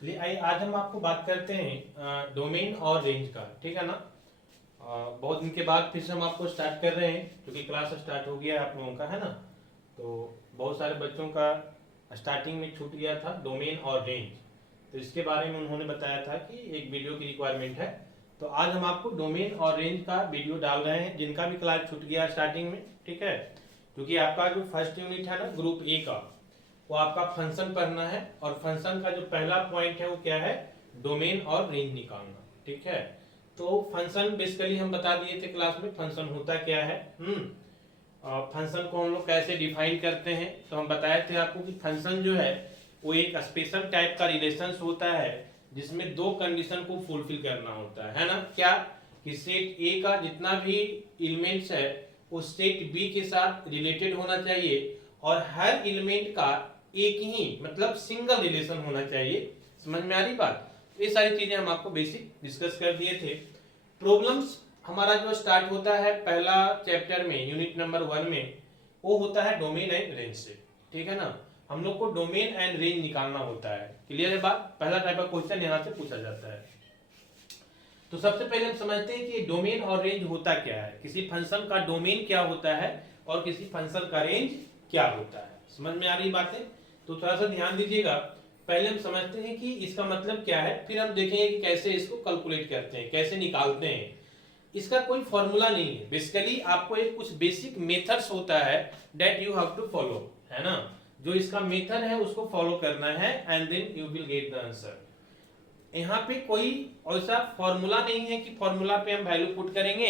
चलिए आइए आज हम आपको बात करते हैं डोमेन और रेंज का, ठीक है ना। बहुत दिन के बाद फिर से हम आपको स्टार्ट कर रहे हैं क्योंकि क्लास स्टार्ट हो गया है आप लोगों का, है ना। तो बहुत सारे बच्चों का स्टार्टिंग में छूट गया था डोमेन और रेंज, तो इसके बारे में उन्होंने बताया था कि एक वीडियो की रिक्वायरमेंट है। तो आज हम आपको डोमेन और रेंज का वीडियो डाल रहे हैं जिनका भी क्लास छूट गया स्टार्टिंग में, ठीक है। क्योंकि आपका जो फर्स्ट यूनिट है ना ग्रुप ए का, वो आपका फंक्शन पढ़ना है और फंक्शन का जो पहला पॉइंट है वो क्या है, डोमेन और रेंज निकालना, ठीक है। तो फंक्शन बेसिकली हम बता दिए थे क्लास में फंक्शन होता क्या है। फंक्शन को हम लोग कैसे डिफाइन करते हैं, तो हम बताए थे आपको कि फंक्शन जो है वो एक स्पेशल टाइप का रिलेशन होता है जिसमें दो कंडीशन को फुलफिल करना होता है ना। क्या कि सेट ए का जितना भी एलिमेंट्स है वो सेट बी के साथ रिलेटेड होना चाहिए और हर एलिमेंट का एक ही मतलब सिंगल रिलेशन होना चाहिए। समझ में आ रही बात। तो ये सारी चीजें हम आपको बेसिक डिस्कस कर दिए थे। प्रॉब्लम्स हमारा जो स्टार्ट होता है पहला चैप्टर में यूनिट नंबर 1 में, वो होता है डोमेन एंड रेंज से, ठीक है ना। हम लोग को डोमेन एंड रेंज निकालना होता है। क्लियर है बात। पहला टाइप का क्वेश्चन यहाँ से पूछा जाता है। तो सबसे पहले हम समझते हैं कि डोमेन और रेंज होता क्या है, किसी फंक्शन का डोमेन क्या होता है और किसी फंक्शन का रेंज क्या होता है। समझ में आ रही बातें। तो थोड़ा सा ध्यान दीजिएगा। पहले हम समझते हैं कि इसका मतलब क्या है, फिर हम देखेंगे कि कैसे इसको कैलकुलेट करते हैं, कैसे निकालते हैं। इसका कोई फॉर्मूला नहीं है, बेसिकली आपको एक कुछ बेसिक मेथड्स होता है that you have to follow, है ना। जो इसका मेथड है उसको फॉलो करना है and then you will get the answer. यहाँ पे कोई ऐसा फॉर्मूला नहीं है कि फॉर्मूला पे हम वैल्यू पुट करेंगे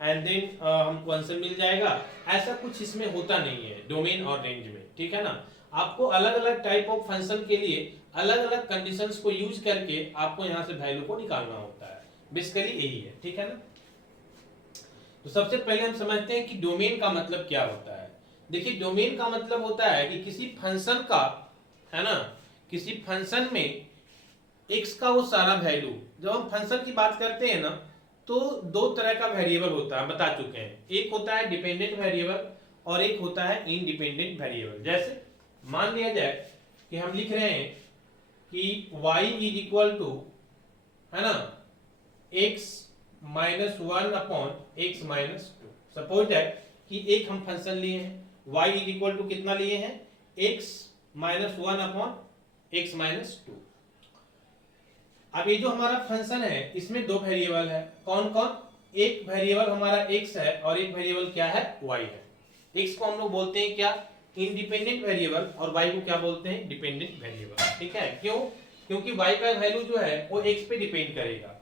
एंड देन हमको आंसर मिल जाएगा। ऐसा कुछ इसमें होता नहीं है डोमेन और रेंज में, ठीक है ना। आपको अलग अलग टाइप ऑफ फंक्शन के लिए अलग अलग कंडीशंस को यूज करके आपको यहाँ से वैल्यू को निकालना होता है। बेसिकली यही है, ठीक है ना। तो सबसे पहले हम समझते हैं कि डोमेन का मतलब क्या होता है। देखिए डोमेन का मतलब होता है कि किसी फंक्शन का, है ना, किसी फंक्शन में एक्स का वो सारा वैल्यू, जब हम फंक्शन की बात करते हैं ना तो दो तरह का वेरिएबल होता है, बता चुके हैं। एक होता है डिपेंडेंट वेरिएबल और एक होता है इनडिपेंडेंट वेरिएबल। जैसे मान लिया जाए कि हम लिख रहे हैं कि y इज इक्वल टू, है ना, x minus 1 upon x minus 2। Suppose that कि एक हम फंक्शन लिए हैं y इज इक्वल टू कितना लिए हैं, x minus 1 upon x minus 2। अब ये जो हमारा फंक्शन है इसमें दो वेरिएबल है, कौन कौन। एक वेरिएबल हमारा x है और एक वेरिएबल क्या है, y है। x को हम लोग बोलते हैं क्या, इंडिपेंडेंट वेरिएबल, और y को क्या बोलते हैं, डिपेंडेंट वेरिएबल, ठीक है। क्यों, क्योंकि y का वैल्यू जो है वो x पे डिपेंड करेगा।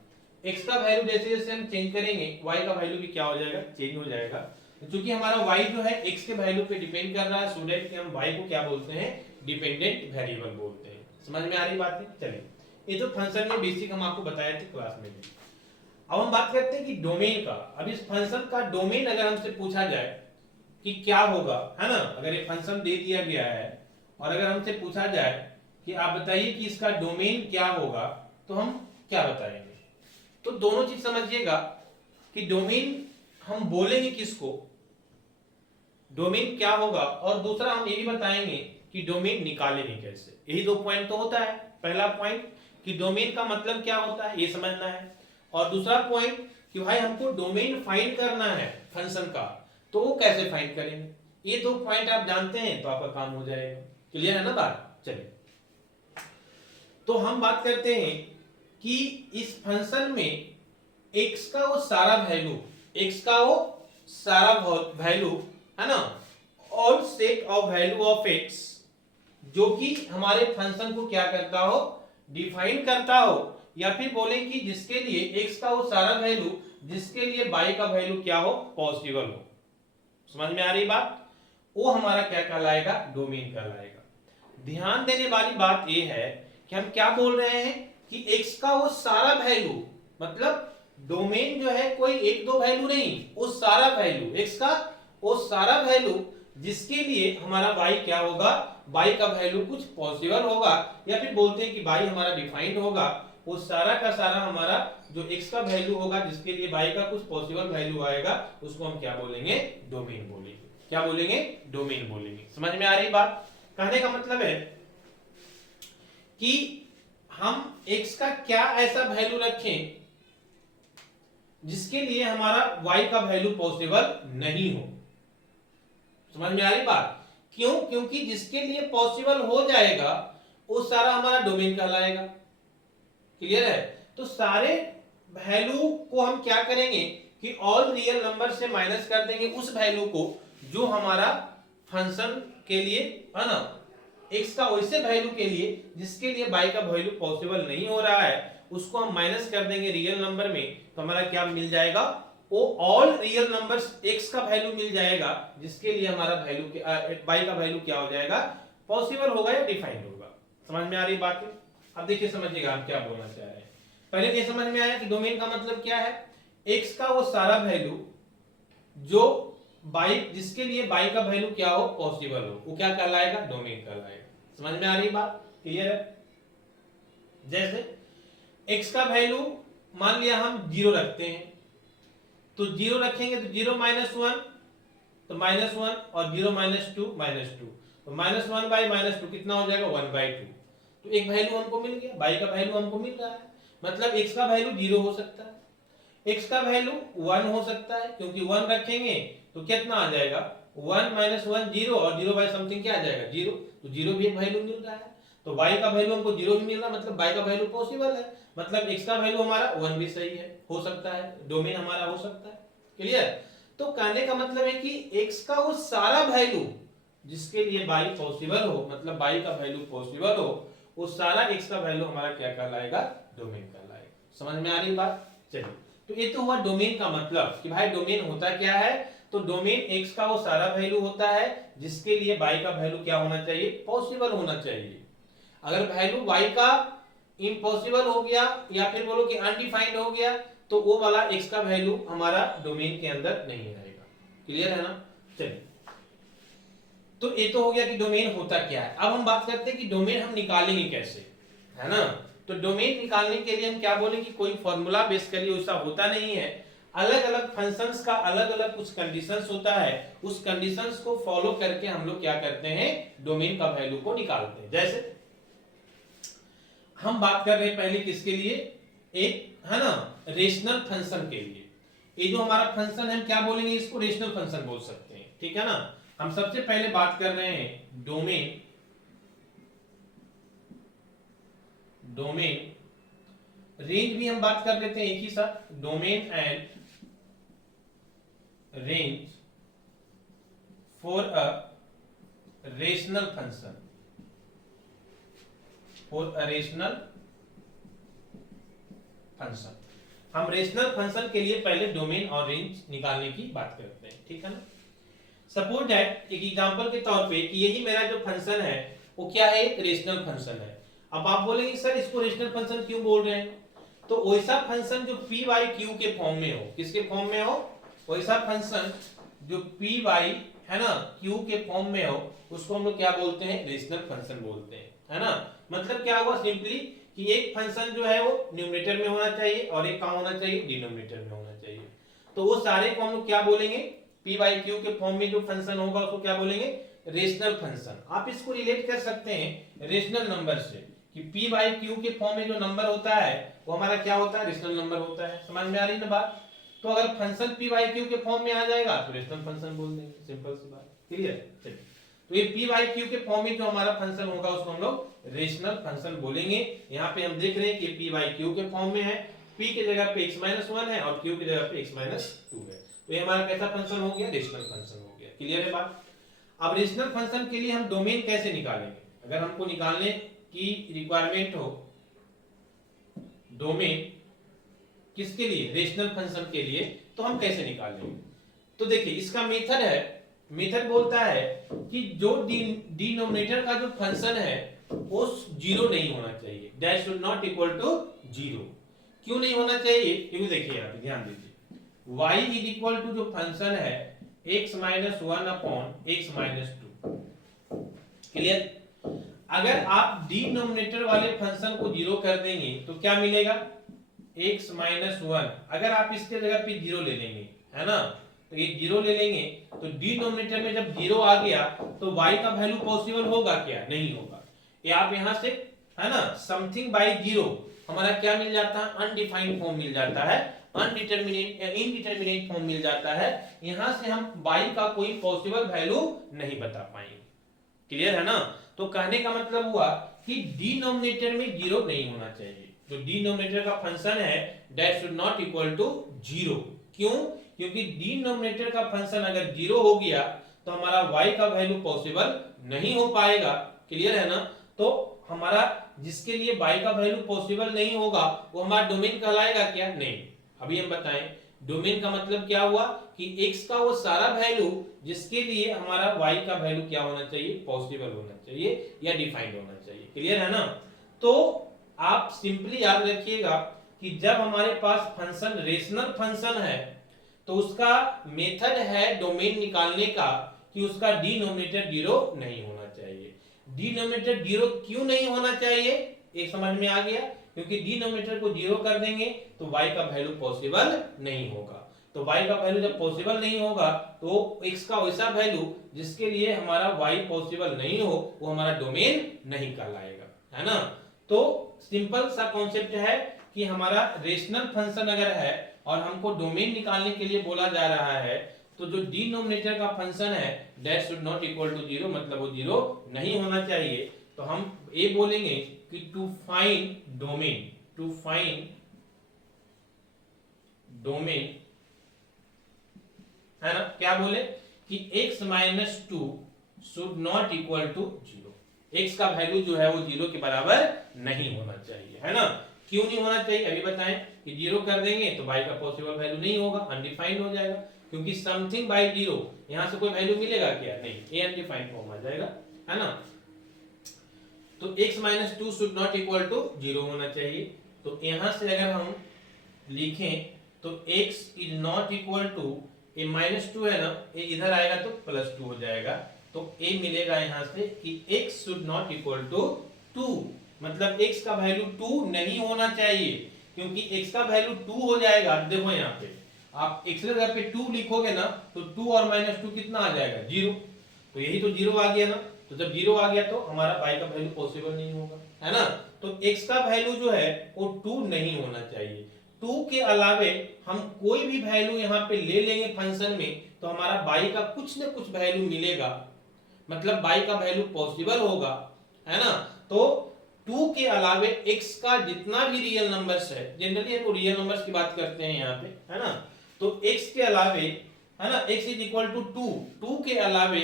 x का वैल्यू जैसे जैसे हम चेंज करेंगे y का वैल्यू भी क्या हो जाएगा, चेंज हो जाएगा। क्योंकि हमारा y जो है x के वैल्यू पे डिपेंड कर रहा है, सो दैट कि हम y को क्या बोलते हैं, डिपेंडेंट वेरिएबल बोलते हैं। समझ में आ रही बात है। चलिए ये जो फंक्शन में बेसिक हम आपको बताए थे क्लास में भी। अब हम बात करते हैं कि डोमेन का। अब इस फंक्शन का डोमेन अगर हमसे पूछा जाए कि क्या होगा, है ना, अगर ये फंक्शन दे दिया गया है और अगर हमसे पूछा जाए कि आप बताइए कि इसका डोमेन क्या होगा, तो हम क्या बताएंगे। तो दोनों चीज समझिएगा कि डोमेन हम बोलेंगे किसको, डोमेन क्या होगा, और दूसरा हम ये भी बताएंगे कि डोमेन निकालेंगे कैसे। यही दो पॉइंट तो होता है। पहला पॉइंट कि डोमेन का मतलब क्या होता है ये समझना है, और दूसरा पॉइंट कि भाई हमको डोमेन फाइंड करना है फंक्शन का, तो वो कैसे फाइंड करेंगे। ये दो पॉइंट आप जानते हैं तो आपका काम हो जाएगा। क्लियर है ना बात। चलिए तो हम बात करते हैं कि इस फंक्शन में x का वो सारा वैल्यू, x का वो सारा वैल्यू, है ना, all set of value of x, जो कि हमारे फंक्शन को क्या करता हो, डिफाइन करता हो, या फिर बोले कि जिसके लिए x का वो सारा वैल्यू, जिसके लिए y का वैल्यू क्या हो, पॉजिटिव हो। समझ में आ रही बात। वो हमारा क्या कहलाएगा, डोमेन कहलाएगा। ध्यान देने वाली बात यह है कि हम क्या बोल रहे हैं कि x का वो सारा वैल्यू, मतलब डोमेन जो है कोई एक दो वैल्यू नहीं, वो सारा वैल्यू, x का वो सारा वैल्यू जिसके लिए हमारा y क्या होगा, y का वैल्यू कुछ पॉसिबल होगा, या फिर बोलते हैं कि y हमारा डिफाइंड होगा। वो सारा का सारा हमारा जो x का वैल्यू होगा जिसके लिए y का कुछ पॉसिबल वैल्यू आएगा, उसको हम क्या बोलेंगे, डोमेन बोलेंगे। क्या बोलेंगे, डोमेन बोलेंगे। समझ में आ रही बात। कहने का मतलब है कि हम x का क्या ऐसा वैल्यू रखें जिसके लिए हमारा y का वैल्यू पॉसिबल नहीं हो। समझ में आ रही बात? क्यों? क्योंकि जिसके लिए पॉसिबल हो जाएगा वो सारा हमारा डोमेन कहलाएगा। क्लियर है? तो सारे वैल्यू को हम क्या करेंगे कि ऑल रियल नंबर से माइनस कर देंगे उस वैल्यू को जो हमारा फंक्शन के लिए है ना, x का वैसे वैल्यू के लिए जिसके लिए y का वैल्यू पॉसिबल नहीं हो रहा है, उसको हम माइनस कर देंगे रियल नंबर में, तो हमारा क्या मिल जाएगा? वो ऑल रियल नंबर्स x का वैल्यू मिल जाएगा जिसके लिए हमारा वैल्यू y का वैल्यू क्या हो जाएगा? पॉसिबल होगा या डिफाइंड होगा। समझ में आ रही बात है? अब देखिए समझिएगा हम क्या बोलना चाह रहे हैं। पहले ये समझ में आया कि डोमेन का मतलब क्या है? x का वो सारा वैल्यू जो जिसके लिए y का वैल्यू क्या हो? पॉसिबल हो, वो क्या कहलाएगा? डोमेन कहलाएगा। समझ में आ रही बात? क्लियर है? जैसे x का वैल्यू मान लिया हम 0 रखते हैं, तो 0 रखेंगे तो 0 माइनस 1 तो माइनस 1 और 0 माइनस 2 माइनस 2, तो माइनस 1 बाई माइनस 2 कितना हो जाएगा? 1 बाई 2। तो एक वैल्यू हमको मिल गया, y का वैल्यू हमको मिल रहा है। मतलब x का वैल्यू 0 हो सकता है, x का वैल्यू 1 हो सकता है, क्योंकि 1 रखेंगे तो कितना आ जाएगा? 1 माइनस 1 0 और 0 बाई समथिंग क्या आ जाएगा? 0। तो 0 भी एक वैल्यू मिल रहा है, तो y का वैल्यू हमको 0 भी मिल रहा है, मतलब y का वैल्यू पॉसिबल है। मतलब x का वैल्यू हमारा 1 भी सही है, हो सकता है, डोमेन हमारा हो सकता है। क्लियर? तो कहने का मतलब है कि x का वो सारा वैल्यू जिसके लिए y पॉसिबल हो, मतलब y का वैल्यू पॉसिबल हो, वो सारा x का वैल्यू हमारा क्या कहलाएगा? डोमेन कहलाएगा। समझ में आ रही बात? चलिए, तो ये तो हुआ डोमेन का मतलब कि भाई डोमेन होता क्या है। तो डोमेन x का वो सारा वैल्यू होता है जिसके लिए y का वैल्यू क्या होना चाहिए? पॉसिबल होना चाहिए। अगर वैल्यू y का इम्पॉसिबल हो गया या फिर बोलो कि अनडिफाइंड हो गया, तो वो वाला x का वैल्यू हमारा डोमेन के अंदर नहीं आएगा। क्लियर है ना? चलिए, तो ये तो हो गया कि डोमेन होता क्या है। अब हम बात करते हैं कि डोमेन हम निकालेंगे कैसे, है ना? तो डोमेन निकालने के लिए हम क्या बोलेंगे कि कोई फॉर्मूला बेसिकली वैसा होता नहीं है। अलग अलग फंक्शंस का अलग अलग कुछ कंडीशंस होता है, उस कंडीशंस को फॉलो करके हम लोग क्या करते हैं? डोमेन का वैल्यू को निकालते हैं। जैसे हम बात कर रहे हैं पहले किसके लिए? एक है ना, रेशनल फंक्शन के लिए। ये जो हमारा फंक्शन है हम क्या बोलेंगे? इसको रेशनल फंक्शन बोल सकते हैं। ठीक है ना? हम सबसे पहले बात कर रहे हैं डोमेन। डोमेन रेंज भी हम बात कर लेते हैं एक ही साथ, domain and range for a rational function, for a rational function. हम रेशनल फंक्शन के लिए पहले डोमेन और रेंज निकालने की बात करते हैं। ठीक है ना? सपोज दैट एक एग्जांपल के तौर पे कि यही मेरा जो फंक्शन है वो क्या है? एक रेशनल फंक्शन है। अब आप बोलेंगे सर इसको रेशनल फंक्शन क्यों बोल रहे हैं? तो वैसा फंक्शन जो p बाई क्यू के फॉर्म में हो, किसके फॉर्म में हो? वैसा फंक्शन जो p बाई है ना q के फॉर्म में हो, उसको हम लोग क्या बोलते हैं? रेशनल फंक्शन बोलते हैं, है ना? मतलब क्या हुआ सिंपली कि एक फंक्शन जो है वो न्यूमरेटर में होना चाहिए और एक कहाँ होना चाहिए? डिनोमिनेटर में होना चाहिए। तो वो सारे को हम लोग क्या बोलेंगे? p बाई क्यू के फॉर्म में जो फंक्शन होगा उसको क्या बोलेंगे? Rational function. आप इसको रिलेट कर सकते हैं रेशनल नंबर से कि p बाई क्यू के फॉर्म में जो नंबर होता है वो हमारा क्या होता है? रेशनल नंबर होता है। समझ में आ रही ना बात? तो अगर फंक्शन p बाई क्यू के फॉर्म में आ जाएगा तो रेशनल फंक्शन बोल देंगे, सिंपल सी बात। क्लियर? चलिए, तो ये p बाई क्यू के फॉर्म में जो हमारा फंक्शन होगा उसको हम लोग रेशनल फंक्शन बोलेंगे। यहाँ पे हम देख रहे हैं कि p बाई क्यू के फॉर्म में है, p की जगह पे x माइनस 1 है और q की जगह पे x माइनस 2 है, तो ये हमारा कैसा फंक्शन हो गया? रेशनल फंक्शन हो गया। क्लियर है बात? अब रेशनल फंक्शन के लिए हम डोमेन कैसे निकालेंगे? अगर हमको निकालने की रिक्वायरमेंट हो डोमेन किसके लिए? रेशनल फंक्शन के लिए, तो हम कैसे निकालेंगे? तो देखिए इसका मेथड है, मेथड बोलता है कि जो डिनोमिनेटर का जो फंक्शन है वो 0 नहीं होना चाहिए, that should not equal to 0। क्यों नहीं होना चाहिए? क्योंकि देखिए यहाँ पे ध्यान दीजिए, y इज इक्वल टू जो फंक्शन है x minus 1 upon x minus 2। Clear? अगर आप डिनोमिनेटर वाले फंक्शन को 0 कर देंगे तो क्या मिलेगा? x minus 1। अगर आप इसके जगह पे 0 ले लेंगे, है ना, तो ये 0 ले लेंगे तो डिनोमिनेटर में जब 0 आ गया तो y का वैल्यू पॉसिबल होगा क्या? नहीं होगा। ये आप यहां से है ना, समथिंग बाय जीरो हमारा क्या मिल जाता है, अनडिफाइंड फॉर्म मिल जाता है, इनडिटरमिनेट फॉर्म मिल जाता है। यहां से हम y का कोई पॉसिबल वैल्यू नहीं बता पाएंगे। क्लियर है ना। तो कहने का मतलब हुआ कि डिनोमिनेटर में जीरो नहीं होना चाहिए, जो डिनोमिनेटर का फंक्शन है that should not equal to zero. क्यों, क्योंकि डिनोमिनेटर का फंक्शन अगर जीरो हो गया तो हमारा y का वैल्यू पॉसिबल नहीं हो पाएगा। क्लियर है ना। तो हमारा जिसके लिए y का वैल्यू पॉसिबल नहीं होगा वो हमारा डोमेन कहलाएगा क्या, नहीं। अभी हम बताएं डोमेन का मतलब क्या हुआ कि x का वो सारा वैल्यू जिसके लिए हमारा y का वैल्यू क्या होना चाहिए, पॉसिबल होना चाहिए या डिफाइंड होना चाहिए। क्लियर है ना। तो आप सिंपली याद रखिएगा कि जब हमारे पास फंक्शन रेशनल फंक्शन है तो उसका मेथड है डोमेन निकालने का कि उसका डिनोमिनेटर जीरो नहीं होना चाहिए। डिनोमिनेटर जीरो क्यों नहीं होना चाहिए, एक समझ में आ गया, क्योंकि डिनोमिनेटर को जीरो कर देंगे तो y का वैल्यू पॉसिबल नहीं होगा। तो y का वैल्यू जब पॉसिबल नहीं होगा तो x का वैसा वैल्यू जिसके लिए हमारा y पॉसिबल नहीं हो वो हमारा डोमेन नहीं कहलाएगा, है ना। तो सिंपल सा कॉन्सेप्ट है कि हमारा रेशनल फंक्शन अगर है और हमको डोमेन निकालने के लिए बोला जा रहा है तो जो डिनोमिनेटर का फंक्शन है that should not equal to zero, मतलब वो जीरो नहीं होना चाहिए। तो हम ये बोलेंगे कि to find domain, to find domain, है ना, क्या बोले कि x minus two should not equal to zero. x का वैल्यू जो है वो जीरो के बराबर नहीं होना चाहिए, है ना। क्यों नहीं होना चाहिए अभी बताएं कि जीरो कर देंगे तो y का पॉसिबल वैल्यू नहीं होगा, अनडिफाइंड हो जाएगा, क्योंकि समथिंग बाय जीरो यहां से कोई वैल्यू मिलेगा क्या, नहीं, ये अनडिफाइंड फॉर्म आ जाएगा, है ना। तो x minus two should not equal to zero होना चाहिए। तो यहां से अगर हम लिखें तो x is not equal to a minus two है ना, ये इधर आएगा तो प्लस टू हो जाएगा। तो a मिलेगा यहां से कि x should not equal to two, मतलब x का वैल्यू टू नहीं होना चाहिए, क्योंकि x का वैल्यू टू हो जाएगा। देखो यहाँ पे आप x की जगह पे टू लिखोगे ना तो टू और माइनस टू कितना आ जाएगा, जीरो। तो यही तो जीरो आ गया ना। तो जब जीरो आ गया तो हमारा y का वैल्यू पॉसिबल नहीं होगा, है ना। तो x का वैल्यू जो है वो टू नहीं होना चाहिए। टू के अलावे हम कोई भी वैल्यू यहाँ पे ले लेंगे फंक्शन में तो हमारा y का कुछ न कुछ वैल्यू मिलेगा, मतलब y का वैल्यू पॉसिबल होगा, है ना। तो टू के अलावे x का जितना भी रियल नंबर्स है, जनरली हम रियल नंबर्स की बात करते हैं यहाँ पे, है ना। तो x के अलावे, है ना, x is equal to two, two के अलावे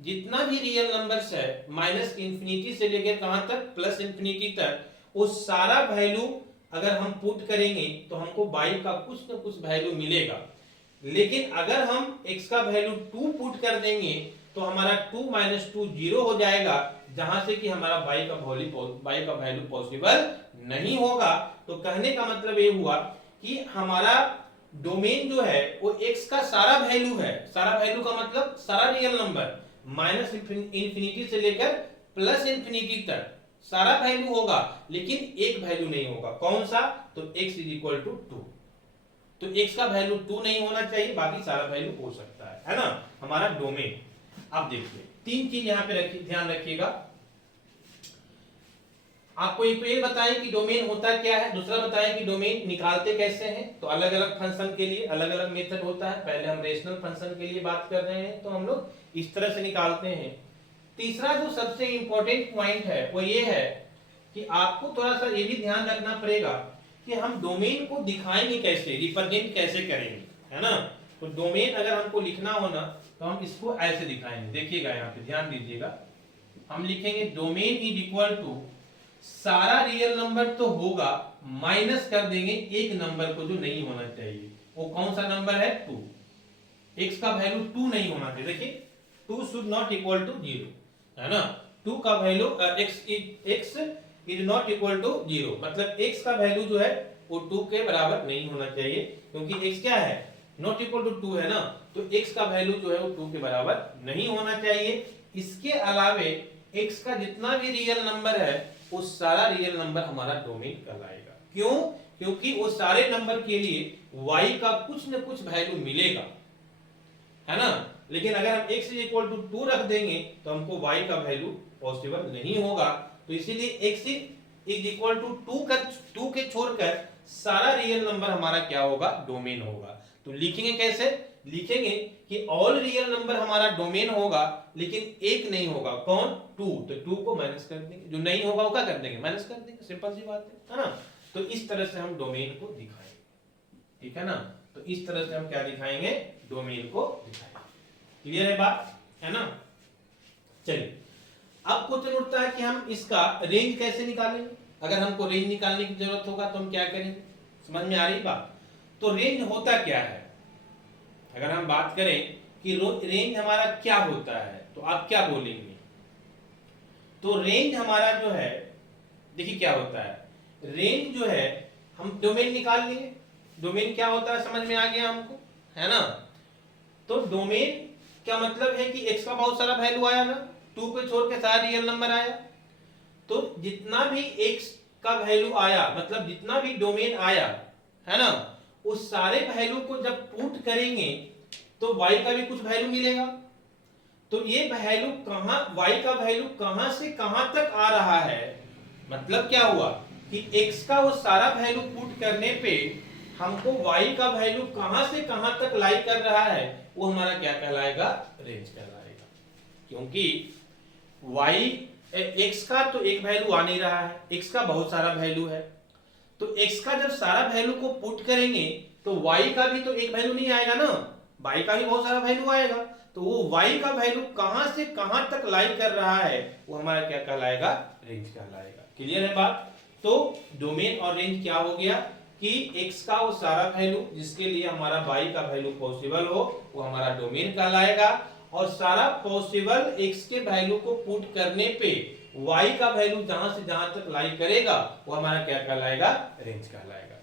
जितना भी रियल नंबर्स है माइनस इंफिनिटी से लेकर कहां तक, प्लस इंफिनिटी तक, वो सारा वैल्यू अगर हम पुट करेंगे तो हमको y का कुछ न कुछ वैल्यू मिलेगा। लेकिन अगर हम x का वैल्यू 2 पुट कर देंगे तो हमारा 2 माइनस टू जीरो हो जाएगा, जहां से कि हमारा y का वैल्यू पॉसिबल नहीं होगा। तो कहने का मतलब ये हुआ कि हमारा डोमेन जो है वो x का सारा वैल्यू है, सारा वैल्यू का मतलब सारा रियल नंबर माइनस इंफिनिटी से लेकर प्लस इंफिनिटी तक सारा वैल्यू होगा, लेकिन एक वैल्यू नहीं होगा, कौन सा, तो x is equal to two. तो x का वैल्यू टू नहीं होना चाहिए, बाकी सारा वैल्यू हो सकता है ना, हमारा डोमेन। अब देखिए तीन चीज यहां पे रखिए, ध्यान रखिएगा। आपको एक तो ये बताएं कि डोमेन होता क्या है, दूसरा बताएं कि डोमेन निकालते कैसे हैं। तो अलग अलग फंक्शन के लिए अलग अलग मेथड होता है। पहले हम रेशनल फंक्शन के लिए बात कर रहे हैं तो हम लोग इस तरह से निकालते हैं। तीसरा जो सबसे इंपॉर्टेंट पॉइंट है वो ये है कि आपको थोड़ा सा ये भी ध्यान रखना पड़ेगा कि हम डोमेन को दिखाएंगे कैसे, रिप्रेजेंट कैसे करेंगे, है ना। तो डोमेन अगर हमको लिखना हो ना तो हम इसको ऐसे दिखाएंगे, देखिएगा यहाँ पे ध्यान दीजिएगा। हम लिखेंगे डोमेन इज इक्वल टू सारा रियल नंबर तो होगा, माइनस कर देंगे एक नंबर को जो नहीं होना चाहिए। वो कौन सा नंबर है, टू। एक्स का वैल्यू टू नहीं होना चाहिए, देखिए two should not equal to zero, है ना। टू का value x is not equal to zero, मतलब एक्स का वैल्यू जो है वो टू के बराबर नहीं होना चाहिए, क्योंकि एक्स क्या है, नॉट इक्वल टू टू है ना। तो एक्स का वैल्यू जो है वो टू के बराबर नहीं होना चाहिए। इसके अलावे एक्स का जितना भी रियल नंबर है वो सारा रियल नंबर हमारा डोमेन कहलाएगा। क्यों, क्योंकि वो सारे नंबर के लिए y का कुछ न कुछ वैल्यू मिलेगा, है ना। लेकिन अगर हम x is equal to two रख देंगे तो हमको y का वैल्यू पॉसिबल नहीं होगा। तो इसीलिए x इज इक्वल टू 2 के छोड़कर सारा रियल नंबर हमारा क्या होगा, डोमेन होगा। तो लिखेंगे कैसे, लिखेंगे कि ऑल रियल नंबर हमारा डोमेन होगा, लेकिन एक नहीं होगा, कौन, 2, तो 2 को माइनस कर देंगे, जो नहीं होगा वो क्या कर देंगे, माइनस कर देंगे, सिंपल सी बात है ना। तो इस तरह से हम डोमेन को दिखाएंगे, ठीक है ना। तो इस तरह से हम क्या दिखाएंगे, डोमेन को दिखाएंगे। क्लियर है बात, है ना। चलिए अब क्वेश्चन उठता है कि हम इसका रेंज कैसे निकालेंगे। अगर हमको रेंज निकालने की जरूरत होगा तो हम क्या करेंगे, समझ में आ रही बात। तो रेंज होता क्या है, अगर हम बात करें कि रेंज हमारा क्या होता है, तो आप क्या बोलेंगे। तो रेंज हमारा जो है, देखिए क्या होता है, रेंज जो है हम डोमेन निकाल लिए, डोमेन क्या होता है समझ में आ गया हमको, है ना। तो डोमेन क्या मतलब है कि x का बहुत सारा वैल्यू आया ना, 2 को छोड़ के सारा रियल नंबर आया, तो जितना भी x का वैल्यू आया, मतलब जितना भी डोमेन आया, है ना, उस सारे वैल्यू को जब पुट करेंगे तो y का भी कुछ वैल्यू मिलेगा। तो ये वैल्यू कहां, y का वैल्यू कहां से कहां तक आ रहा है, मतलब क्या हुआ कि x का वो सारा वैल्यू पुट करने पे हमको y का वैल्यू कहां से कहां तक लाई कर रहा है, वो हमारा क्या कहलाएगा, रेंज कहलाएगा। क्योंकि y x का तो एक वैल्यू आ नहीं रहा है, x का बहुत सारा वैल्यू है, तो x का जब सारा वैल्यू को पुट करेंगे तो y का भी तो एक वैल्यू नहीं आएगा ना, y का भी बहुत सारा वैल्यू आएगा, तो वो y का वैल्यू कहां से कहां तक लाई कर रहा है, वो हमारा क्या कहलाएगा, रेंज कहलाएगा। क्लियर है बात। तो डोमेन और रेंज क्या हो गया कि x का वो सारा वैल्यू जिसके लिए हमारा y का वैल्यू पॉसिबल हो, वो हमारा डोमेन कहलाएगा, और सारा पॉसिबल x के वैल्यू को पुट करने पे y का वैल्यू जहां से जहां तक लाई करेगा वो हमारा क्या कहलाएगा, रेंज कहलाएगा।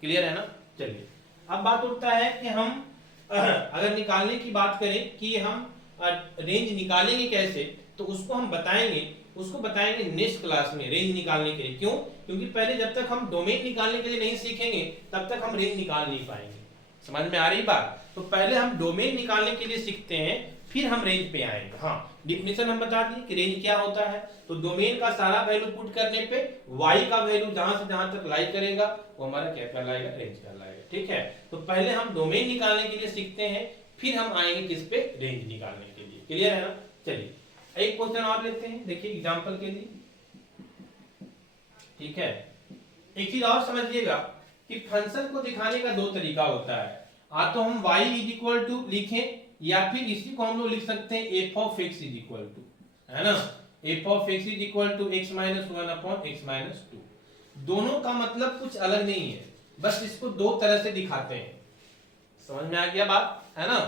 क्लियर है ना। चलिए अब बात उठता है कि हम अगर निकालने की बात करें कि हम रेंज निकालेंगे कैसे, तो उसको हम बताएंगे नेक्स्ट क्लास में रेंज निकालने के लिए। क्यों, क्योंकि पहले जब तक हम डोमेन निकालने के लिए नहीं सीखेंगे तब तक हम रेंज निकाल नहीं पाएंगे। समझ में आ रही बात। तो पहले हम डोमेन निकालने के लिए सीखते हैं, फिर हम रेंज पे आएंगे। हाँ, डिफिनेशन हम बता दिए कि रेंज क्या होता है। तो डोमेन का सारा वैल्यू पुट करने पे y का वैल्यू जहां से जहां तक लाई करेगा वो हमारा क्या कहलाएगा, रेंज कहलाएगा। ठीक है, तो पहले हम डोमेन निकालने के लिए सीखते हैं, फिर हम आएंगे किस पे, रेंज निकालने के लिए। क्लियर है ना। चलिए एक क्वेश्चन और लेते हैं, देखिए एग्जांपल के लिए। ठीक है, एक चीज और समझिएगा कि फंक्शन को दिखाने का दो तरीका होता है। तो हम y इज इक्वल टू लिखें, या फिर इसी को हम लोग लिख सकते हैं f of x is equal to, है ना, f of x is equal to x minus 1 upon x minus 2। दोनों का मतलब कुछ अलग नहीं है, बस इसको दो तरह से दिखाते हैं। समझ में आ गया बात, है ना।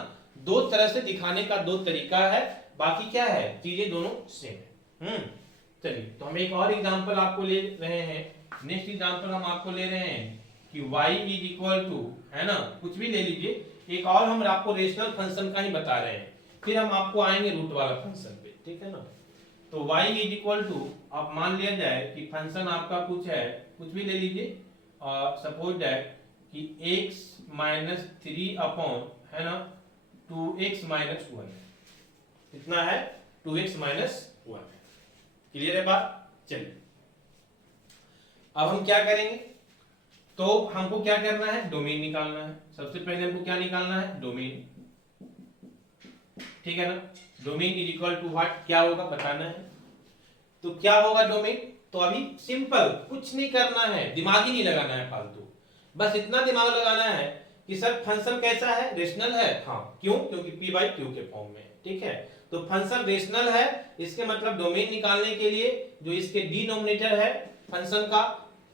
दो तरह से दिखाने का दो तरीका है, बाकी क्या है, चीजें दोनों सेम है। चलिए तो हम एक और एग्जांपल आपको ले रहे हैं। नेक्स्ट एग्जांपल हम आपको ले रहे हैं कि y इज इक्वल टू, है ना, कुछ भी ले लीजिए, एक और हम आपको रेशनल फंक्शन का ही बता रहे हैं, फिर हम आपको आएंगे रूट वाला फंक्शन पे। ठीक है ना। तो y इज इक्वल टू, आप मान लिया जाए कि फंक्शन आपका कुछ है, कुछ भी ले लीजिए, और सपोज दैट कि x माइनस 3 अपॉन, है ना, 2x माइनस 1, कितना है, 2x माइनस 1। क्लियर है बात। चलिए अब हम क्या करेंगे, तो हमको क्या करना है, डोमेन निकालना है। सबसे पहले हमको क्या निकालना है, डोमेन। ठीक है ना। Domain is equal to what, क्या होगा बताना है। तो क्या होगा डोमेन, तो अभी सिंपल कुछ नहीं करना है, दिमाग ही नहीं लगाना है फालतू, बस इतना दिमाग लगाना है कि सर फंक्शन कैसा है, रेशनल है। हाँ, क्यों, क्योंकि p बाई क्यू के फॉर्म में। ठीक है, तो फंक्शन रेशनल है, इसके मतलब डोमेन निकालने के लिए जो इसके डिनोमिनेटर है फंक्शन का,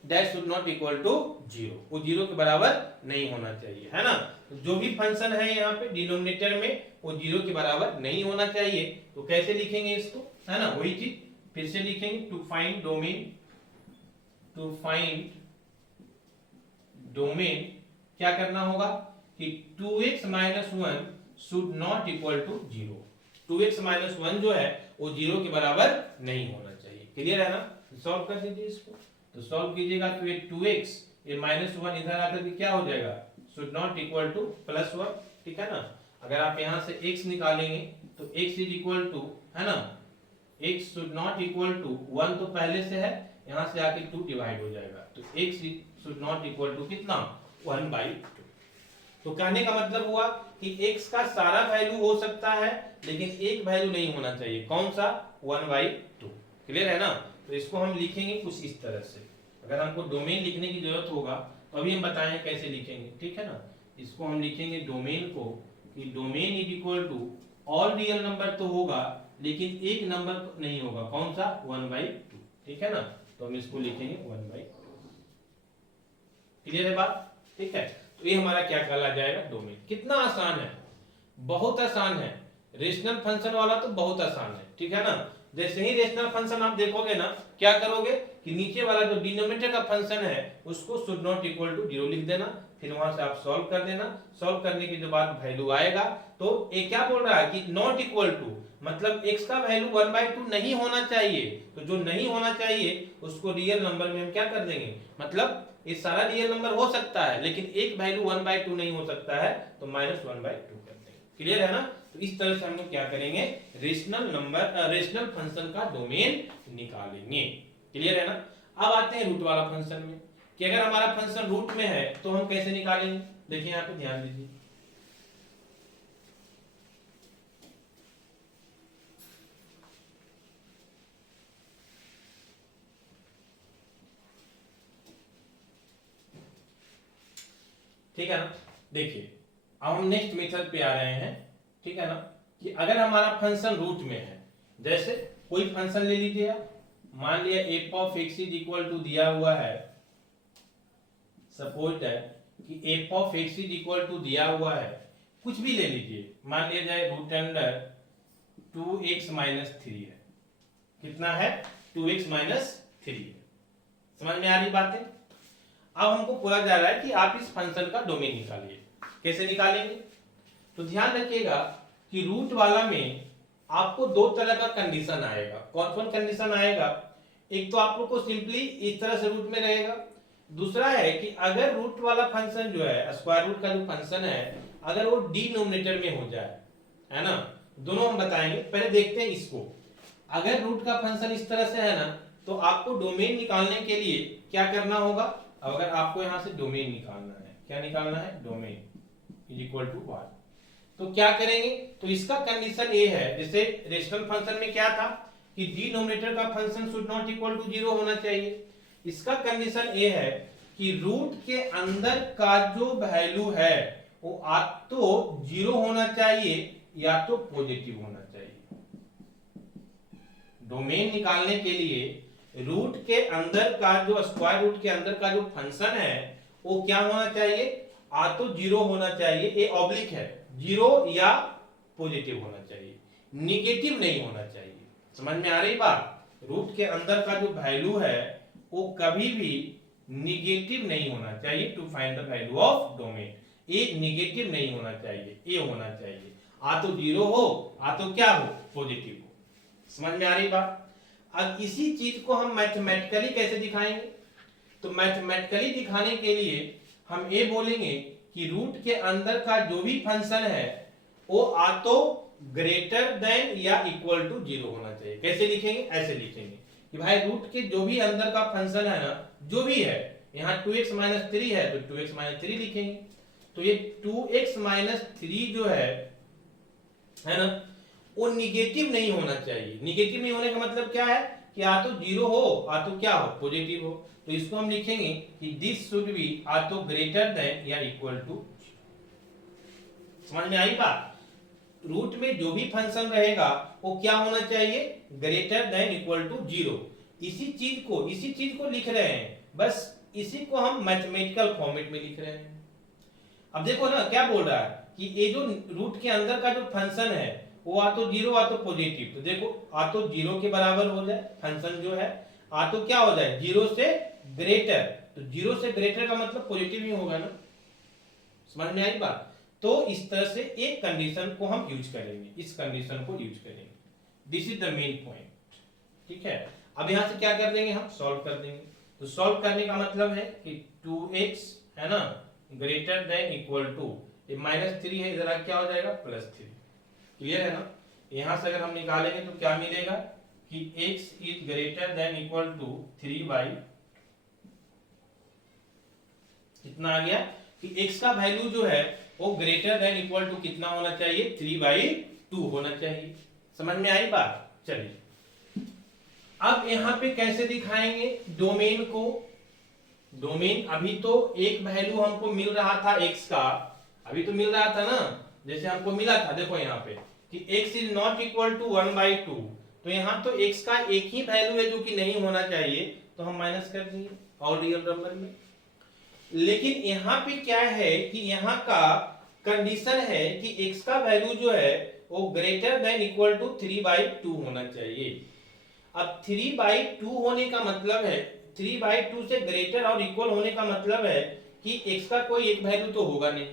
that should not equal to 0, वो 0 के बराबर नहीं होना चाहिए, है ना। जो भी फंक्शन है यहाँ पे डिनोमिनेटर में वो 0 के बराबर नहीं होना चाहिए। तो कैसे लिखेंगे इसको, है ना, वही चीज फिर से लिखेंगे, to find domain, to find domain क्या करना होगा कि 2x minus 1 should not equal to 0। 2x minus 1 जो है वो 0 के बराबर नहीं होना चाहिए। क्लियर है ना। सॉल्व कर दीजिए इसको, तो सॉल्व कीजिएगा तो ये 2x, ये माइनस 1 इधर आकर के क्या हो जाएगा, should not equal two plus 1। ठीक है ना। अगर आप यहां से x निकालेंगे तो x इज इक्वल टू, है ना, x should not equal to 1 तो पहले से है, यहां से आके 2 डिवाइड हो जाएगा, तो x should not equal to कितना 1/2। तो कहने का मतलब हुआ कि x का सारा वैल्यू हो सकता है लेकिन एक वैल्यू नहीं होना चाहिए, कौन सा 1/2। क्लियर है ना। तो इसको हम लिखेंगे कुछ इस तरह से, अगर हमको डोमेन लिखने की जरूरत होगा तो अभी हम बताएं कैसे लिखेंगे, ठीक है ना। इसको हम लिखेंगे डोमेन को कि domain is equal to all real number तो होगा लेकिन एक नंबर नहीं होगा, कौन सा 1/2, ठीक है ना। तो हम इसको लिखेंगे 1/2। क्लियर है बात, ठीक है। तो ये हमारा क्या कहला जाएगा, डोमेन। कितना आसान है, बहुत आसान है। रेशनल फंक्शन वाला तो बहुत आसान है, ठीक है ना। जैसे ही रेशनल फंक्शन आप देखोगे ना, क्या करोगे कि नीचे वाला जो डिनोमिनेटर का फंक्शन है उसको शुड नॉट इक्वल टू 0 लिख देना, फिर वहां से आप सॉल्व कर देना। सॉल्व करने के बाद वैल्यू आएगा, तो ये क्या बोल रहा है कि नॉट इक्वल टू मतलब x का वैल्यू 1/2 नहीं होना चाहिए। तो जो नहीं होना चाहिए उसको रियल नंबर में हम क्या कर देंगे, मतलब ये सारा रियल नंबर हो सकता है लेकिन एक वैल्यू 1/2 नहीं हो सकता है, तो -1/2 कर देंगे। क्लियर है ना। तो इस तरह से हम लोग क्या करेंगे, रेशनल फंक्शन का डोमेन निकालेंगे। क्लियर है ना। अब आते हैं रूट वाला फंक्शन में, कि अगर हमारा फंक्शन रूट में है तो हम कैसे निकालेंगे। देखिए यहाँ पे ध्यान दीजिए, ठीक है ना। देखिए अब हम नेक्स्ट मेथड पे आ रहे हैं, ठीक है ना, कि अगर हमारा फंक्शन रूट में है, जैसे कोई फंक्शन ले लीजिए आप, मान लिया f of x is equal to दिया हुआ है, सपोज दैट कि f of x is equal to दिया हुआ है, कुछ भी ले लीजिए, मान लिया जाए रूट अंडर 2x माइनस 3 है। कितना है, 2x माइनस 3 है। समझ में आ रही बातें। अब हमको बोला जा रहा है कि आप इस फंक्शन का डोमेन निकालिए। कैसे निकालेंगे, तो ध्यान रखिएगा कि रूट वाला में आपको दो तरह का कंडीशन आएगा। कौन कौन कंडीशन आएगा, एक तो आप लोग को सिंपली इस तरह से रूट में रहेगा, दूसरा है कि अगर रूट वाला फंक्शन जो है, स्क्वायर रूट का जो फंक्शन है, अगर वो डिनोमिनेटर में हो जाए, है ना। दोनों हम बताएंगे, पहले देखते हैं इसको। अगर रूट का फंक्शन इस तरह से है ना, तो आपको डोमेन निकालने के लिए क्या करना होगा। अब अगर आपको यहां से डोमेन निकालना है, क्या निकालना है, डोमेन इज इक्वल टू 1, तो क्या करेंगे, तो इसका कंडीशन ये है, जैसे रेशनल फंक्शन में क्या था कि डिनोमिनेटर का function should not equal to 0 होना चाहिए। इसका कंडीशन ये है कि रूट के अंदर का जो वैल्यू है वो आ तो 0 होना चाहिए या तो पॉजिटिव होना चाहिए। डोमेन निकालने के लिए रूट के अंदर का जो स्क्वायर रूट के अंदर का जो फंक्शन है वो क्या होना चाहिए, आ तो 0 होना चाहिए, ये ऑब्लिक है, 0 या पॉजिटिव होना चाहिए, निगेटिव नहीं होना चाहिए। समझ में आ रही बात। रूट के अंदर का जो वैल्यू है वो कभी भी निगेटिव नहीं होना चाहिए। To find the value of domain, ये निगेटिव नहीं होना चाहिए, ये होना चाहिए आ तो 0 हो, आ तो क्या हो, पॉजिटिव हो। समझ में आ रही बात। अब इसी चीज को हम मैथमेटिकली कैसे दिखाएंगे, तो मैथमेटिकली दिखाने के लिए हम ये बोलेंगे कि रूट के अंदर का जो भी फंक्शन है वो आ तो ग्रेटर देन या इक्वल टू 0 होना चाहिए। कैसे लिखेंगे, ऐसे लिखेंगे कि भाई रूट के जो भी अंदर का फंक्शन है ना, जो भी है, यहाँ 2x माइनस 3 है तो 2x माइनस 3 लिखेंगे। तो ये 2x माइनस 3 जो है ना, वो निगेटिव नहीं होना चाहिए। निगेटिव नहीं होने का मतलब क्या है कि आ तो 0 हो, आ तो क्या हो, पॉजिटिव हो। तो इसको हम लिखेंगे कि दिस शुड बी आ तो ग्रेटर देन या इक्वल टू। समझ में आई बात। रूट में जो भी फंक्शन रहेगा वो क्या होना चाहिए, ग्रेटर देन इक्वल टू 0। इसी चीज को लिख रहे हैं, बस इसी को हम मैथमेटिकल फॉर्मेट में लिख रहे हैं। अब देखो ना क्या बोल रहा है कि ये जो रूट के अंदर का जो फंक्शन है वो आ तो 0 आ तो पॉजिटिव। तो देखो आ तो 0 के बराबर हो जाए फंक्शन जो है, आ तो क्या हो जाए 0 से ग्रेटर, तो 0 से ग्रेटर का मतलब पॉजिटिव ही होगा ना। समझ में आई बात। तो इस तरह से एक कंडीशन को हम यूज करेंगे, इस कंडीशन को यूज करेंगे। This is the main point, ठीक है। अब यहां से क्या कर देंगे, हम सॉल्व कर देंगे। तो सॉल्व करने का मतलब है कि 2x है ना ग्रेटर देन इक्वल टू, ये -3 है, इधर क्या हो जाएगा +3। क्लियर है ना। यहां से अगर हम निकालेंगे तो क्या मिलेगा कि x is greater than equal to 3/, कितना आ गया कि x का वैल्यू जो है वो ग्रेटर देन इक्वल टू कितना होना चाहिए, 3/2 होना चाहिए। समझ में आई बात? चलिए अब यहां पे कैसे दिखाएंगे डोमेन को। डोमेन अभी तो एक वैल्यू हमको मिल रहा था x का, अभी तो मिल रहा था ना, जैसे हमको मिला था, देखो यहाँ पे कि x is not equal to 1/2, तो यहाँ तो x का एक ही वैल्यू है जो कि नहीं होना चाहिए, तो हम माइनस कर देंगे और रियल नंबर में। लेकिन यहाँ पे क्या है कि यहाँ का कंडीशन है कि x का वैल्यू जो है वो ग्रेटर देन इक्वल टू 3/2 होना चाहिए। अब 3/2 होने का मतलब है, 3/2 से ग्रेटर और इक्वल होने का मतलब है कि x का कोई एक वैल्यू तो होगा नहीं,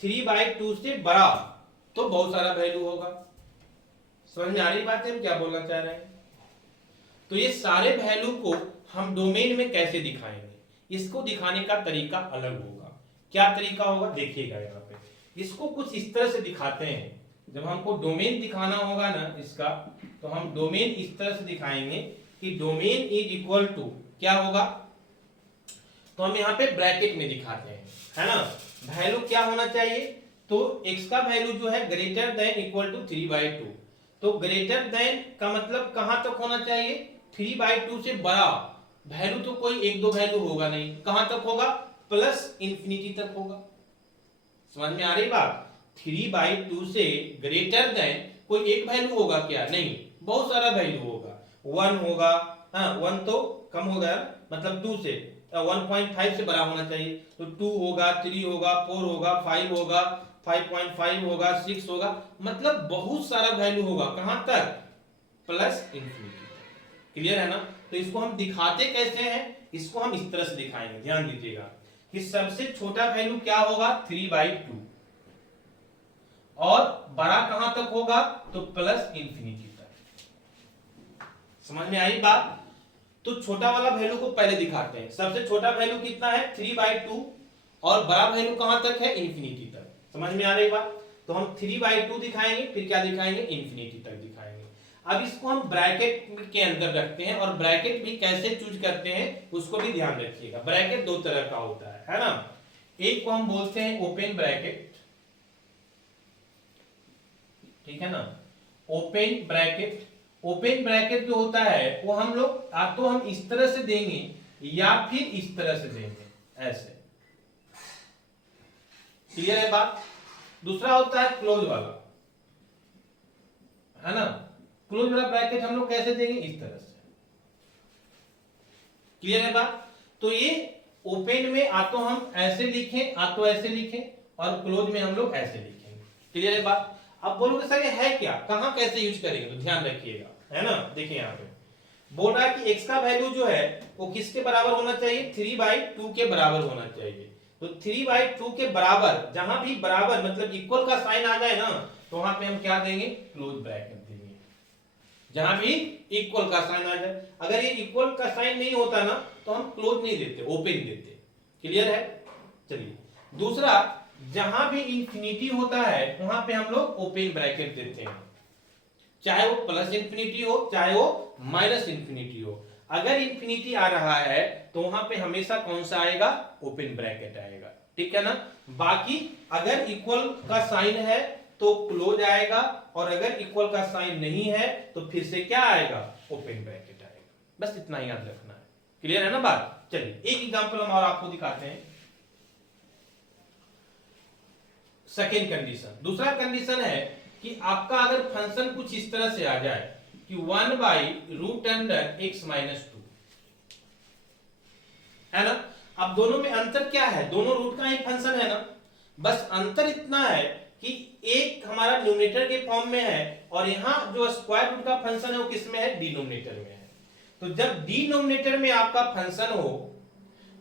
3/2 से बड़ा तो बहुत सारा वैल्यू होगा। समझ में आ रही बात है हम क्या बोलना चाह रहे हैं? तो ये सारे वैल्यू को हम डोमेन में कैसे दिखाएंगे, इसको दिखाने का तरीका अलग होगा। क्या तरीका होगा देखिएगा यहाँ पे, इसको कुछ इस तरह से दिखाते हैं। जब हमको डोमेन दिखाना होगा ना इसका, तो हम डोमेन इस तरह से दिखाएंगे कि डोमेन इज इक्वल टू क्या होगा, तो हम यहाँ पे ब्रैकेट में दिखाते हैं, है ना। वैल्यू क्या होना चाहिए, तो x का वैल्यू जो है ग्रेटर देन इक्वल टू 3/2, तो ग्रेटर देन का मतलब कहां तक होना चाहिए, 3/2 से बड़ा। वैल्यू तो कोई एक दो वैल्यू होगा नहीं, कहां तक होगा, प्लस इंफिनिटी तक होगा। समझ में आ रही बात? 3/2 से ग्रेटर देन कोई एक वैल्यू होगा क्या, नहीं, बहुत सारा वैल्यू होगा। 1 होगा, हाँ 1 तो कम हो गया, मतलब 2 से 1.5 से बड़ा होना चाहिए, तो 2 होगा, 3 होगा, 4 होगा, 5 होगा, 5.5 होगा, 6 होगा, मतलब बहुत सारा वैल्यू होगा, कहां तक, प्लस इंफिनिटी। क्लियर है ना? तो इसको हम दिखाते कैसे हैं, इसको हम इस तरह से दिखाएंगे, ध्यान दीजिएगा कि सबसे छोटा वैल्यू क्या होगा, 3/2, और बड़ा कहां तक होगा, तो प्लस इंफिनिटी तक। समझ में आई बात? तो छोटा वाला वैल्यू को पहले दिखाते हैं। सबसे छोटा वैल्यू कितना है, 3/2, और बड़ा वैल्यू कहां तक है, इंफिनिटी तक। समझ में आ रही बात? तो हम 3/2 दिखाएंगे, फिर क्या दिखाएंगे, इंफिनिटी तक दिखाएंगे। अब इसको हम ब्रैकेट के अंदर रखते हैं, और ब्रैकेट भी कैसे चूज करते हैं उसको भी ध्यान रखिएगा। ब्रैकेट दो तरह का होता है ना। एक को हम बोलते हैं ओपन ब्रैकेट, ठीक है ना, ओपन ब्रैकेट। ओपन ब्रैकेट जो होता है वो हम लोग तो हम इस तरह से देंगे या फिर इस तरह से देंगे, ऐसे। क्लियर है बात? दूसरा होता है क्लोज वाला, है ना। क्लोज वाला ब्रैकेट हम लोग कैसे देंगे, इस तरह से। क्लियर है बात? तो ये ओपन में तो हम ऐसे लिखें, तो ऐसे लिखें, और क्लोज में हम लोग ऐसे लिखेंगे। क्लियर है बात? अब बोलोगे सर ये है क्या, कहां कैसे यूज करेंगे, तो ध्यान रखिएगा, है ना। देखिए यहाँ पे बोल रहा है कि x का वैल्यू जो है वो किसके बराबर होना चाहिए, 3/2 के बराबर होना चाहिए। तो 3/2 के बराबर, जहां भी बराबर मतलब इक्वल का साइन आ जाए ना, तो वहां पे हम क्या देंगे, क्लोज ब्रैकेट देंगे। जहां भी इक्वल का साइन आ जाए, अगर ये इक्वल का साइन नहीं होता ना, तो हम क्लोज नहीं देते, ओपन देते। क्लियर है? चलिए दूसरा, जहां भी इंफिनिटी होता है वहां पे हम लोग ओपन ब्रैकेट देते हैं, चाहे वो प्लस इंफिनिटी हो चाहे वो माइनस इंफिनिटी हो। अगर इंफिनिटी आ रहा है तो वहां पे हमेशा कौन सा आएगा, ओपन ब्रैकेट आएगा, ठीक है ना। बाकी अगर इक्वल का साइन है तो क्लोज आएगा, और अगर इक्वल का साइन नहीं है तो फिर से क्या आएगा, ओपन ब्रैकेट आएगा। बस इतना याद रखना है। क्लियर है ना बात? चलिए एक एग्जांपल हम और आपको दिखाते हैं। सेकेंड कंडीशन, दूसरा कंडीशन है कि आपका अगर फंक्शन कुछ इस तरह से आ जाए कि 1/√x - 2, है ना। अब दोनों में अंतर क्या है, दोनों रूट का ही फंक्शन है ना, बस अंतर इतना है कि एक हमारा न्यूमरेटर के फॉर्म में है, और यहाँ जो स्क्वायर रूट का फंक्शन है वो किसमें है, डिनोमिनेटर में है। तो जब डिनोमिनेटर में आपका फंक्शन हो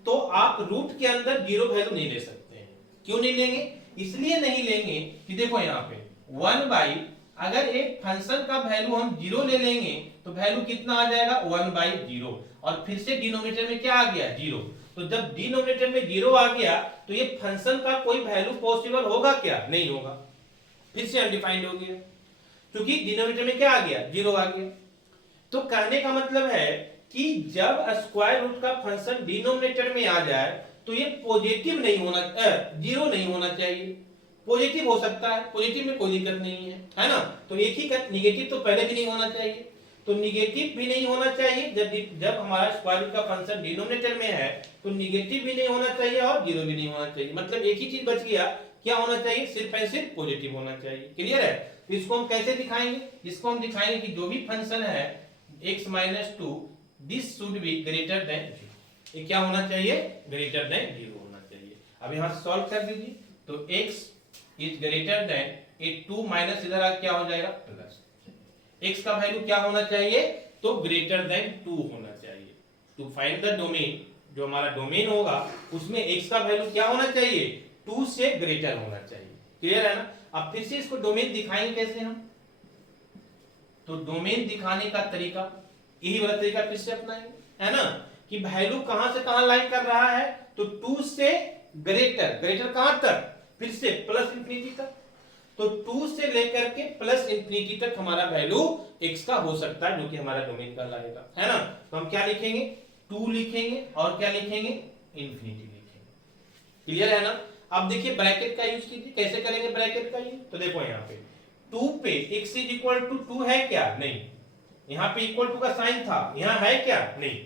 तो आप रूट के अंदर जीरो वैल्यू नहीं ले सकते हैं। क्यों नहीं लेंगे, इसलिए नहीं लेंगे कि देखो यहाँ पे 1/, अगर एक फंक्शन का वैल्यू हम 0 ले लेंगे तो वैल्यू कितना आ जाएगा, 1/0, और फिर से डिनोमिनेटर में क्या आ गया, 0। तो जब डिनोमिनेटर में 0 आ गया तो ये फंक्शन का कोई वैल्यू पॉसिबल होगा क्या, नहीं होगा, फिर से अनडिफाइंड हो गया, क्योंकि डिनोमिनेटर में क्या आ गया, 0 आ गया। तो कहने का मतलब है कि जब स्क्वायर रूट का फंक्शन डिनोमिनेटर में आ जाए तो ये पॉजिटिव नहीं होना, जीरो नहीं होना चाहिए। पॉजिटिव हो सकता है, पॉजिटिव में कोई दिक्कत नहीं है ना। तो एक ही निगेटिव तो पहले भी नहीं होना चाहिए, तो निगेटिव भी नहीं होना चाहिए। जब हमारा स्क्वायर रूट का फंक्शन डिनोमिनेटर में है तो निगेटिव भी नहीं होना चाहिए और जीरो भी नहीं होना चाहिए। मतलब एक ही चीज बच गया, क्या होना चाहिए, सिर्फ एंड सिर्फ पॉजिटिव होना चाहिए। क्लियर है? तो इसको हम कैसे दिखाएंगे? इसको हम दिखाएंगे कि जो भी फंक्शन है x minus to, this should be greater than zero. ये क्या होना चाहिए? ग्रेटर देन जीरो होना चाहिए। अब यहां से सॉल्व कर दीजिए, तो x इज ग्रेटर देन, ये 2 माइनस इधर आ क्या हो जाएगा, प्लस। x का वैल्यू क्या होना चाहिए? तो ग्रेटर देन 2 होना चाहिए। टू फाइंड द डोमेन, जो हमारा डोमेन होगा उसमें x का वैल्यू क्या होना चाहिए? 2 से ग्रेटर होना चाहिए। क्लियर है ना? अब फिर से इसको डोमेन दिखाएंगे कैसे हम? तो डोमेन दिखाने का तरीका यही वाला तरीका फिर से अपनाएंगे, है ना, कि वैल्यू कहां से कहां लाइन कर रहा है, तो 2 से ग्रेटर, ग्रेटर कहां तक, फिर से प्लस इंफिनिटी तक। तो 2 से लेकर के प्लस इंफिनिटी तक हमारा वैल्यू x का हो सकता है, जो कि हमारा डोमेन कहलाएगा, है ना। तो हम क्या लिखेंगे? 2 लिखेंगे और क्या लिखेंगे? इंफिनिटी लिखेंगे। क्लियर है ना? अब देखिए ब्रैकेट का यूज कीजिए। कैसे करेंगे ब्रैकेट का यूज? तो देखो यहाँ पे 2 पे x इज इक्वल टू 2 है क्या? नहीं। यहाँ पे इक्वल टू का साइन था, यहाँ है क्या? नहीं।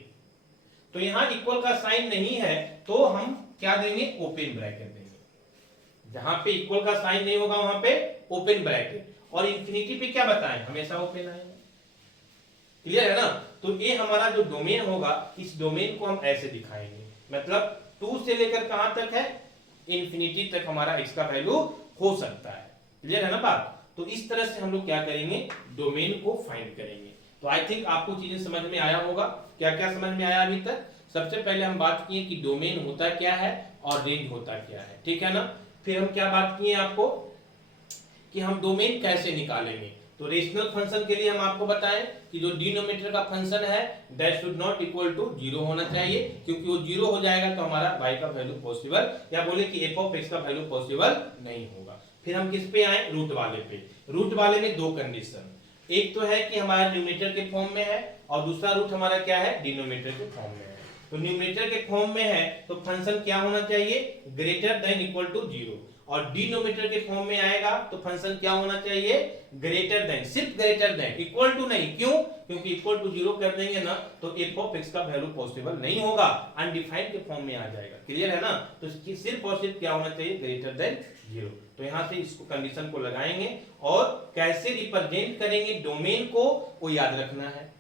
तो यहाँ इक्वल का साइन नहीं है, तो हम क्या देंगे? ओपन ब्रैकेट देंगे। जहां पे इक्वल का साइन नहीं होगा वहां पे ओपन ब्रैकेट, और इंफिनिटी पे क्या बताएं? हमेशा ओपन आएगा। क्लियर है ना? तो ये हमारा जो डोमेन होगा, इस डोमेन को हम ऐसे दिखाएंगे। मतलब 2 से लेकर कहां तक है? इंफिनिटी तक हमारा x का वैल्यू हो सकता है। क्लियर है ना बात? तो इस तरह से हम लोग क्या करेंगे? डोमेन को फाइंड करेंगे। तो आई थिंक आपको चीजें समझ में आया होगा। क्या क्या समझ में आया अभी तक? सबसे पहले हम बात किए कि डोमेन होता क्या है और रेंज होता क्या है, ठीक है ना। फिर हम क्या बात किए आपको कि हम डोमेन कैसे निकालेंगे। तो रेशनल फंक्शन के लिए हम आपको बताएं कि जो डिनोमिनेटर का फंक्शन है that should not equal to 0 होना चाहिए, क्योंकि वो 0 हो जाएगा तो हमारा y का वैल्यू पॉसिबल, या बोले कि f ऑफ x का वैल्यू पॉसिबल नहीं होगा। फिर हम किस पे आए? रूट वाले पे। रूट वाले में दो कंडीशन, एक तो है कि हमारा न्यूमरेटर के फॉर्म में है और दूसरा रूट हमारा क्या है? डिनोमिनेटर के फॉर्म में है। तो न्यूमरेटर के फॉर्म में है तो फंक्शन क्या होना चाहिए? ग्रेटर देन इक्वल टू 0, और डिनोमिनेटर के फॉर्म में आएगा तो फंक्शन क्या होना चाहिए? ग्रेटर देन, सिर्फ ग्रेटर देन, इक्वल टू नहीं। क्यों? क्योंकि इक्वल टू 0 कर देंगे ना तो f ऑफ x का वैल्यू पॉसिबल नहीं होगा, अनडिफाइंड के फॉर्म में आ जाएगा। क्लियर है ना? तो सिर्फ और सिर्फ क्या होना चाहिए? Greater than 0। तो यहां से इसको कंडीशन को लगाएंगे और कैसे रिप्रेजेंट करेंगे डोमेन को, वो याद रखना है।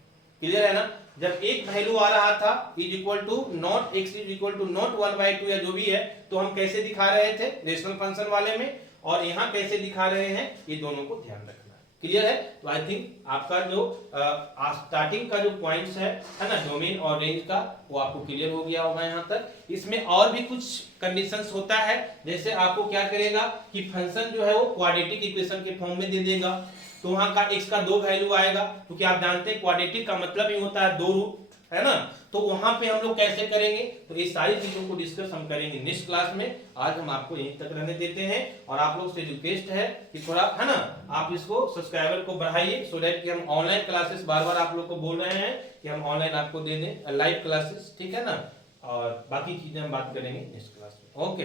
क्लियर है ना? जब एक वैल्यू आ रहा था is equal to not x is equal to not 1/2 या जो भी है, तो हम कैसे दिखा रहे थे रेशनल फंक्शन वाले में, और यहाँ कैसे दिखा रहे हैं, ये दोनों को ध्यान रखना है। क्लियर है? तो आई थिंक आपका जो स्टार्टिंग का जो पॉइंट्स है ना, डोमेन और रेंज का, वो आपको क्लियर हो गया होगा यहाँ तक। इसमें और भी कुछ कंडीशंस होता है, जैसे आपको क्या करेगा कि फंक्शन जो है वो क्वाड्रेटिक इक्वेशन के फॉर्म में दे देगा, तो वहां का x का 2 वैल्यू आएगा, क्योंकि आप जानते हैं क्वाड्रेटिक का मतलब ही होता है 2 रूट, है ना। तो वहां पे हम लोग कैसे करेंगे, तो ये सारी चीजों को डिस्कस हम करेंगे नेक्स्ट क्लास में। आज हम आपको यहीं तक रहने देते हैं, और आप लोग से रिक्वेस्ट है कि थोड़ा, है ना, आप इसको सब्सक्राइबर को बढ़ाइए, सो दैट कि हम ऑनलाइन क्लासेस, बार बार आप लोग को बोल रहे हैं कि हम ऑनलाइन आपको दे दें लाइव क्लासेस, ठीक है ना। और बाकी चीजें हम बात करेंगे नेक्स्ट क्लास में। ओके।